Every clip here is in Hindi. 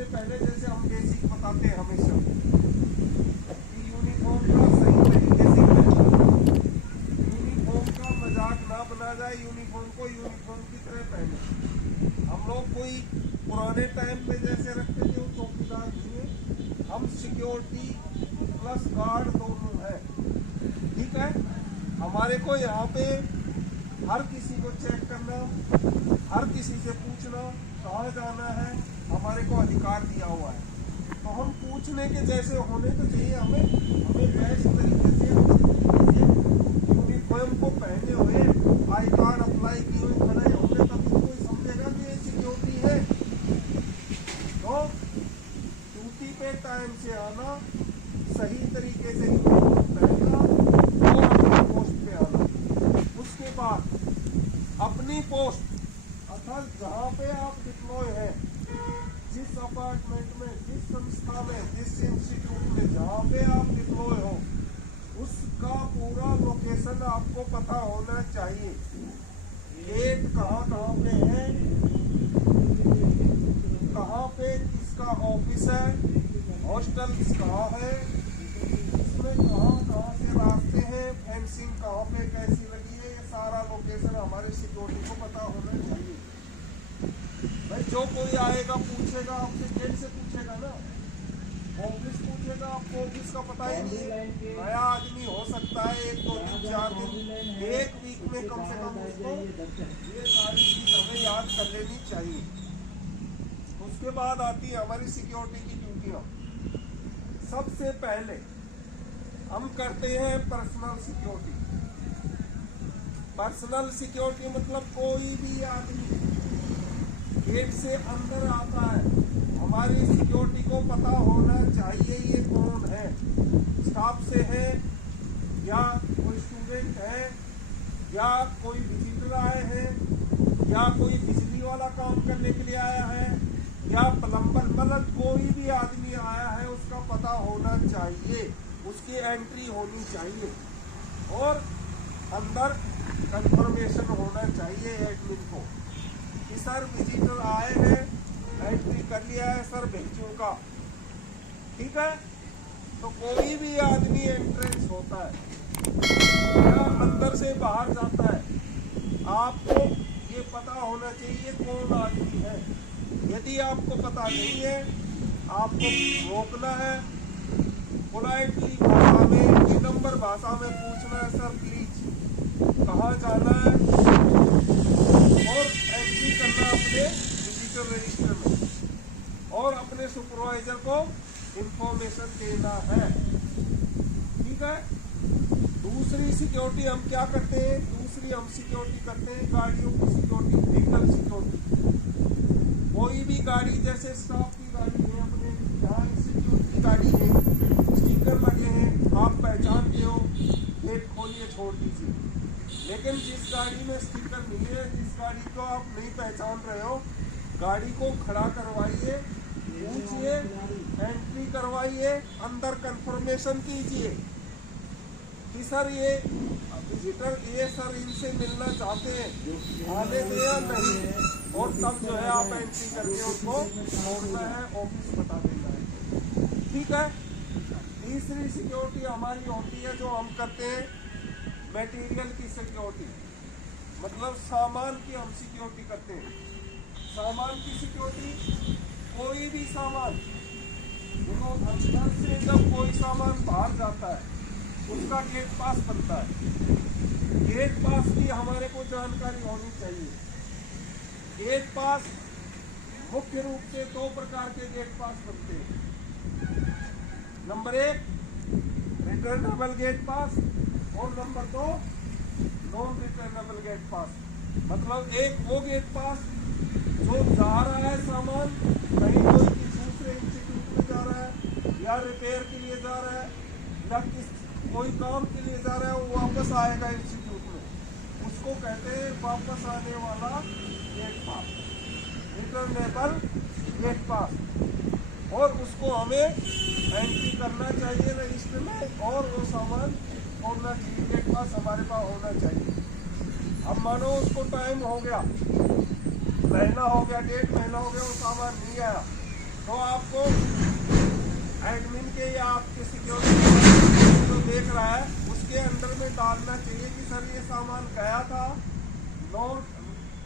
सबसे पहले जैसे हम बेसिक बताते हैं हमेशा कि यूनिफॉर्म का सही तरीके से पहनना, यूनिफॉर्म का मजाक ना बना जाए, यूनिफॉर्म को यूनिफॉर्म की तरह पहने। हम लोग कोई पुराने टाइम पे जैसे रखते थे वो चौकीदार नहीं है, हम सिक्योरिटी प्लस गार्ड दोनों है। ठीक है, हमारे को यहाँ पे हर किसी को चेक करना, हर किसी से पूछना कहाँ जाना है, हमारे को अधिकार दिया हुआ है। तो हम पूछने के जैसे होने तो चाहिए, हमें बेस्ट तरीके से यूनिफॉर्म को पहने हुए आई कार्ड अप्लाई किए हुए खड़े होंगे तब तो कोई समझेगा कि ये सिक्योरिटी है। तो ड्यूटी पे टाइम से आना, सही तरीके से यूनिफॉर्म पहनना और अपनी पोस्ट पे आना। उसके बाद अपनी पोस्ट अर्थात जहाँ पे आप डिप्लॉय है, जिस अपार्टमेंट में, जिस संस्था में, जिस इंस्टीट्यूट में जहाँ पे आप डिप्लॉय हो, उसका पूरा लोकेशन आपको पता होना चाहिए। गेट कहाँ कहाँ पे है, कहाँ पे किसका ऑफिस है, हॉस्टल कहाँ है, इसमें कहाँ कहाँ से रास्ते हैं, फेंसिंग कहाँ पे कैसी लगी है, ये सारा लोकेशन हमारे सिक्योरिटी को पता होना चाहिए। भाई जो कोई आएगा पूछेगा आपसे, गेट से पूछेगा ना, ऑफिस पूछेगा, आपको ऑफिस का पता ही नहीं है। नया आदमी हो सकता है, 1 2 3 4 दिन, 1 वीक में कम से कम उसको ये सारी चीज हमें याद कर लेनी चाहिए। उसके बाद आती है हमारी सिक्योरिटी की ड्यूटियां। सबसे पहले हम करते हैं पर्सनल सिक्योरिटी। पर्सनल सिक्योरिटी मतलब कोई भी आदमी गेट से अंदर आता है, हमारी सिक्योरिटी को पता होना चाहिए ये कौन है, स्टाफ से है या कोई स्टूडेंट है या कोई विजिटर आए हैं या कोई बिजली वाला काम करने के लिए आया है या प्लम्बर, मतलब कोई भी आदमी आया है उसका पता होना चाहिए, उसकी एंट्री होनी चाहिए और अंदर कंफर्मेशन होना चाहिए एडमिन को कि सर विजिटर आए हैं, एंट्री कर लिया है सर, भेजूंगा। ठीक है, तो कोई भी आदमी एंट्रेंस होता है या अंदर से बाहर जाता है, आपको ये पता होना चाहिए कौन आदमी है। यदि आपको पता नहीं है, आपको रोकना है, पोलाइटली भाषा में, विनम्र भाषा में पूछना है, सर प्लीज कहाँ जाना है, और एंट्री करना अपने विजिटर रजिस्टर में और अपने सुपरवाइजर को इंफॉर्मेशन देना है। ठीक है, दूसरी सिक्योरिटी हम क्या करते हैं, दूसरी हम सिक्योरिटी करते हैं गाड़ियों की सिक्योरिटी, व्हीकल सिक्योरिटी। कोई भी गाड़ी, जैसे स्टाफ की गाड़ी है, अपने जहाँ इंस्टीट्यूट की गाड़ी है, स्टिकर लगे हैं, आप पहचानते हो, गेट खोलिए छोड़ दीजिए। लेकिन जिस गाड़ी में स्टिकर नहीं है, जिस गाड़ी को आप नहीं पहचान रहे हो, गाड़ी को खड़ा करवाइए, पूछिए, एंट्री करवाइए, अंदर कंफर्मेशन कीजिए कि सर ये विजिटर, ये सर इनसे मिलना चाहते हैं, आने दें या नहीं, और तब जो है आप एंट्री करके उनको छोड़ना है, ऑफिस बता देना है। ठीक है, तीसरी सिक्योरिटी हमारी होती है जो हम करते हैं मटेरियल की सिक्योरिटी, मतलब सामान की हम सिक्योरिटी करते हैं। सामान की सिक्योरिटी, कोई भी सामान, घर से जब कोई सामान बाहर जाता है उसका गेट पास बनता है। गेट पास की हमारे को जानकारी होनी चाहिए। गेट पास मुख्य रूप से 2 प्रकार के गेट पास बनते हैं। नंबर 1 रिटर्नेबल गेट पास और नंबर 2 नॉन रिटर्नेबल गेट पास। मतलब एक वो गेट पास जो जा रहा है सामान, कहीं कोई दूसरे इंस्टीट्यूट में जा रहा है या रिपेयर के लिए जा रहा है या कोई काम के लिए जा रहा है, वो वापस आएगा इंस्टीट्यूट में, उसको कहते हैं वापस आने वाला गेट पास, रिटर्नेबल गेट पास। और उसको हमें एंट्री करना चाहिए रजिस्टर में और वो सामान होना चाहिए, गेट पास हमारे पास होना चाहिए। अब मानो उसको टाइम हो गया, महीना हो गया, 1.5 महीना हो गया, वो सामान नहीं आया, तो आपको एडमिन के या आपके सिक्योरिटी जो देख रहा है उसके अंदर में डालना चाहिए कि सर ये सामान गया था, नॉन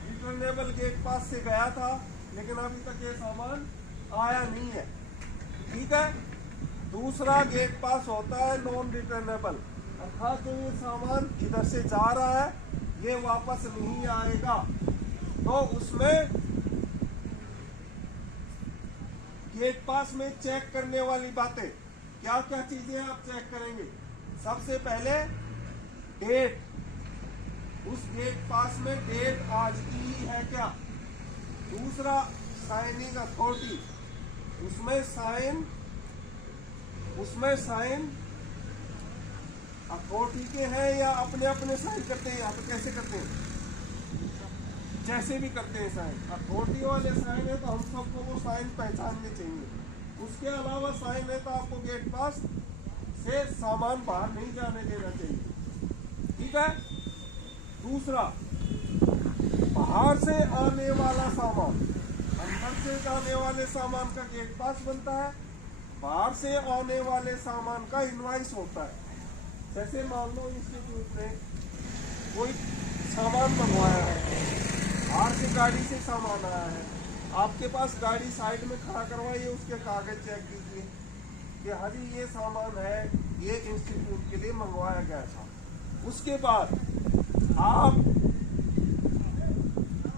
रिटर्नेबल गेट पास से गया था, लेकिन अभी तक ये सामान आया नहीं है। ठीक है। दूसरा गेट पास होता है नॉन रिटर्नेबल, अर्थात जो ये सामान इधर से जा रहा है ये वापस नहीं आएगा। तो उसमें गेट पास में चेक करने वाली बातें क्या क्या चीजें आप चेक करेंगे? सबसे पहले डेट, उस गेट पास में डेट आज की ही है क्या? दूसरा साइनिंग अथॉरिटी, उसमें साइन अथॉरिटी के हैं या अपने अपने साइन करते हैं? यहाँ पे कैसे करते हैं? जैसे भी करते हैं साइन, अथॉरिटी वाले साइन है तो हम सबको वो साइन पहचानने चाहिए। उसके अलावा साइन है तो आपको गेट पास से सामान बाहर नहीं जाने देना चाहिए। ठीक है। दूसरा, बाहर से आने वाला सामान, अंदर से जाने वाले सामान का गेट पास बनता है, बाहर से आने वाले सामान का इनवॉइस होता है। जैसे मान लो इंस्टीट्यूट ने कोई सामान मंगवाया है, बाहर से गाड़ी से सामान आया है, आपके पास गाड़ी साइड में खड़ा करवाइए, उसके कागज चेक कीजिए कि हाँ जी ये सामान है, ये इंस्टीट्यूट के लिए मंगवाया गया था। उसके बाद आप,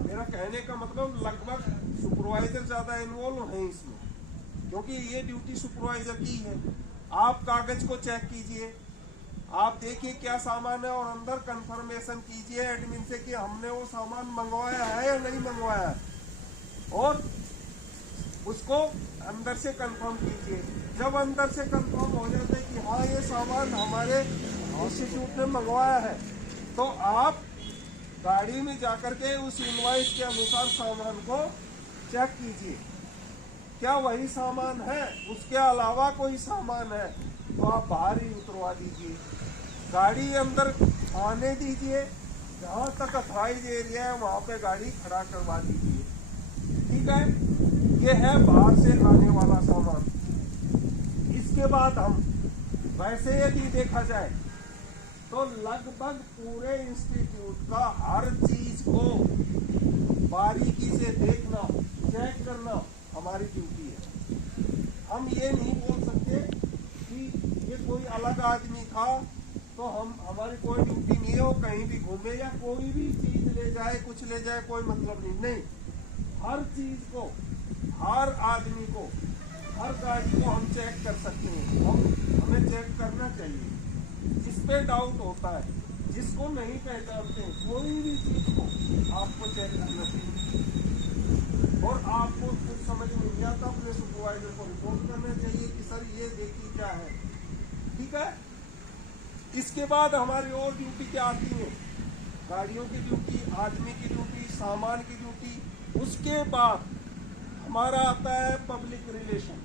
मेरा कहने का मतलब लगभग सुपरवाइजर ज्यादा इन्वॉल्व है इसमें, क्योंकि ये ड्यूटी सुपरवाइजर की है। आप कागज को चेक कीजिए, आप देखिए क्या सामान है और अंदर कंफर्मेशन कीजिए एडमिन से कि हमने वो सामान मंगवाया है या नहीं मंगवाया है, और उसको अंदर से कंफर्म कीजिए। जब अंदर से कंफर्म हो जाता है कि हाँ ये सामान हमारे इंस्टीट्यूट ने मंगवाया है, तो आप गाड़ी में जाकर के उस इनवॉइस के अनुसार सामान को चेक कीजिए, क्या वही सामान है, उसके अलावा कोई सामान है तो आप बाहर ही उतरवा दीजिए। गाड़ी अंदर आने दीजिए, जहाँ तक अथॉराइज एरिया है वहाँ पे गाड़ी खड़ा करवा दीजिए। ठीक है। ये है बाहर से आने वाला सामान। इसके बाद हम वैसे यदि देखा जाए तो लगभग पूरे इंस्टीट्यूट का हर चीज को बारीकी से देखना, चेक करना हमारी ड्यूटी है। हम ये नहीं बोल सकते कि ये कोई अलग आदमी था तो हमारी कोई ड्यूटी नहीं है, वो कहीं भी घूमे या कोई भी चीज ले जाए, कुछ ले जाए, कोई मतलब नहीं। हर चीज को, हर आदमी को, हर गाड़ी को हम चेक कर सकते हैं, हमें चेक करना चाहिए। जिस पे डाउट होता है, जिसको नहीं पहचानते, कोई भी चीज को आपको चेक करना चाहिए, और आपको कुछ समझ में नहीं आता अपने सुपरवाइजर को रिपोर्ट करना चाहिए कि सर ये देखिए क्या है। ठीक है। इसके बाद हमारी और ड्यूटी क्या आती है? गाड़ियों की ड्यूटी, आदमी की ड्यूटी, सामान की ड्यूटी। उसके बाद हमारा आता है पब्लिक रिलेशन।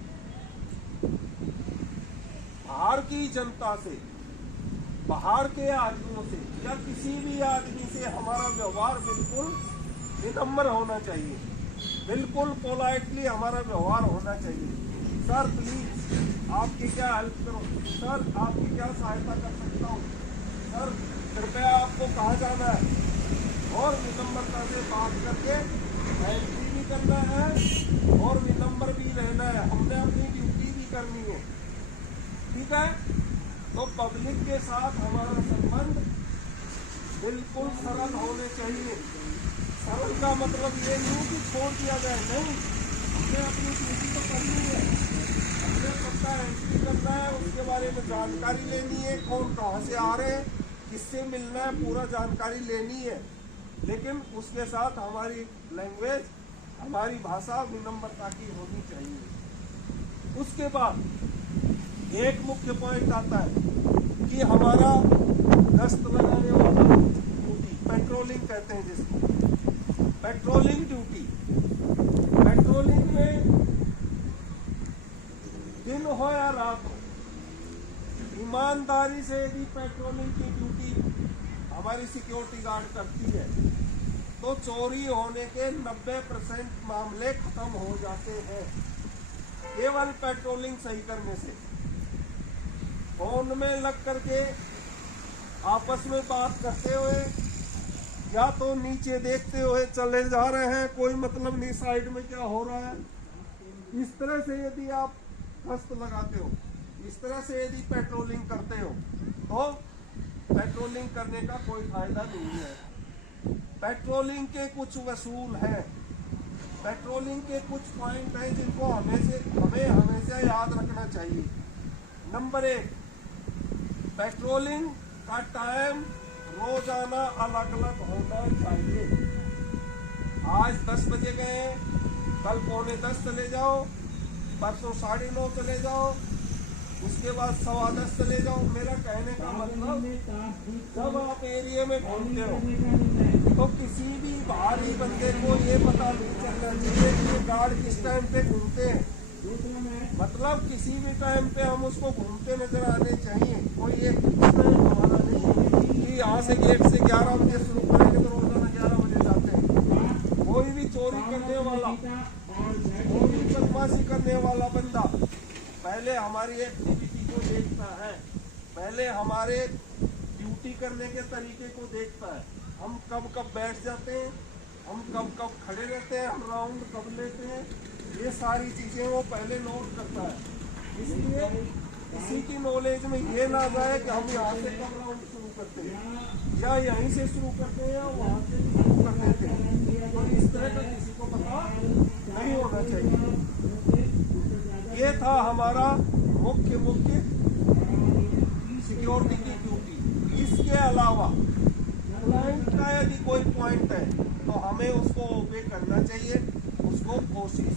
बाहर की जनता से, बाहर के आदमियों से या किसी भी आदमी से हमारा व्यवहार बिल्कुल विनम्र होना चाहिए, बिल्कुल पोलाइटली हमारा व्यवहार होना चाहिए। सर प्लीज आपकी क्या हेल्प करो, सर आपकी क्या सहायता कर सकता हूँ, सर कृपया आपको कहाँ जाना है, और विनम्रता से बात करके एंट्री भी करना है और विनम्र भी रहना है। हमने अपनी ड्यूटी भी करनी है। ठीक है। तो पब्लिक के साथ हमारा संबंध बिल्कुल सरल होने चाहिए। सरल का मतलब ये नहीं कि छोड़ दिया जाए, नहीं, हमने अपनी ड्यूटी तो करनी है, हमने सबका एंट्री करना है, उसके बारे में जानकारी लेनी है, कौन कहाँ से आ रहे हैं, किससे मिलना है, पूरा जानकारी लेनी है। लेकिन उसके साथ हमारी लैंग्वेज, हमारी भाषा विनम्रता की होनी चाहिए। उसके बाद एक मुख्य पॉइंट आता है कि हमारा गश्त लगाने वाला ड्यूटी, पेट्रोलिंग कहते हैं जिसको, पेट्रोलिंग ड्यूटी। पेट्रोलिंग में दिन हो या रात हो, ईमानदारी से यदि पेट्रोलिंग की ड्यूटी हमारी सिक्योरिटी गार्ड करती है तो चोरी होने के 90% मामले खत्म हो जाते हैं। केवल पेट्रोलिंग सही करने से। फोन में लग करके आपस में बात करते हुए या तो नीचे देखते हुए चले जा रहे हैं, कोई मतलब नहीं साइड में क्या हो रहा है। इस तरह से यदि आप गश्त लगाते हो, इस तरह से यदि पेट्रोलिंग करते हो, तो पेट्रोलिंग करने का कोई फायदा नहीं है। पेट्रोलिंग के कुछ वसूल हैं, पेट्रोलिंग के कुछ पॉइंट हैं जिनको हमें हमेशा याद रखना चाहिए। नंबर 1, पेट्रोलिंग का टाइम रोजाना अलग अलग होना चाहिए। आज 10 बजे गए, कल 9:45 चले जाओ, परसों 9:30 चले जाओ, उसके बाद 10:15 चले जाओ। मेरा कहने का मतलब, जब आप एरिया में घूमते हो तो किसी भी बाहरी बंदे को ये पता नहीं चलना चाहिए कि ये गार्ड किस टाइम पे घूमते हैं। मतलब किसी भी टाइम पे हम उसको घूमते नजर आने चाहिए। कोई एक टाइम हमारा नहीं है कि यहाँ से गेट से 11 बजे शुरू करेंगे तो रोजाना 11 बजे जाते हैं। कोई भी चोरी करने वाला, कोई भी बदमाशी करने वाला बंदा पहले हमारी एक्टिविटी को देखता है, पहले हमारे ड्यूटी करने के तरीके को देखता है। हम कब कब बैठ जाते हैं, हम कब कब खड़े रहते हैं, हम राउंड कब लेते हैं, ये सारी चीजें वो पहले नोट करता है। इसलिए किसी की नॉलेज में ये ना जाए कि हम यहाँ से कब राउंड शुरू करते हैं, या यहीं से शुरू करते हैं या वहाँ से शुरू कर देते हैं। तो इस तरह का किसी को पता नहीं होना चाहिए। ये था हमारा मुख्य सिक्योरिटी की ड्यूटी। इसके अलावा क्लाइंट का यदि कोई पॉइंट है तो हमें उसको ओबे करना चाहिए, उसको कोशिश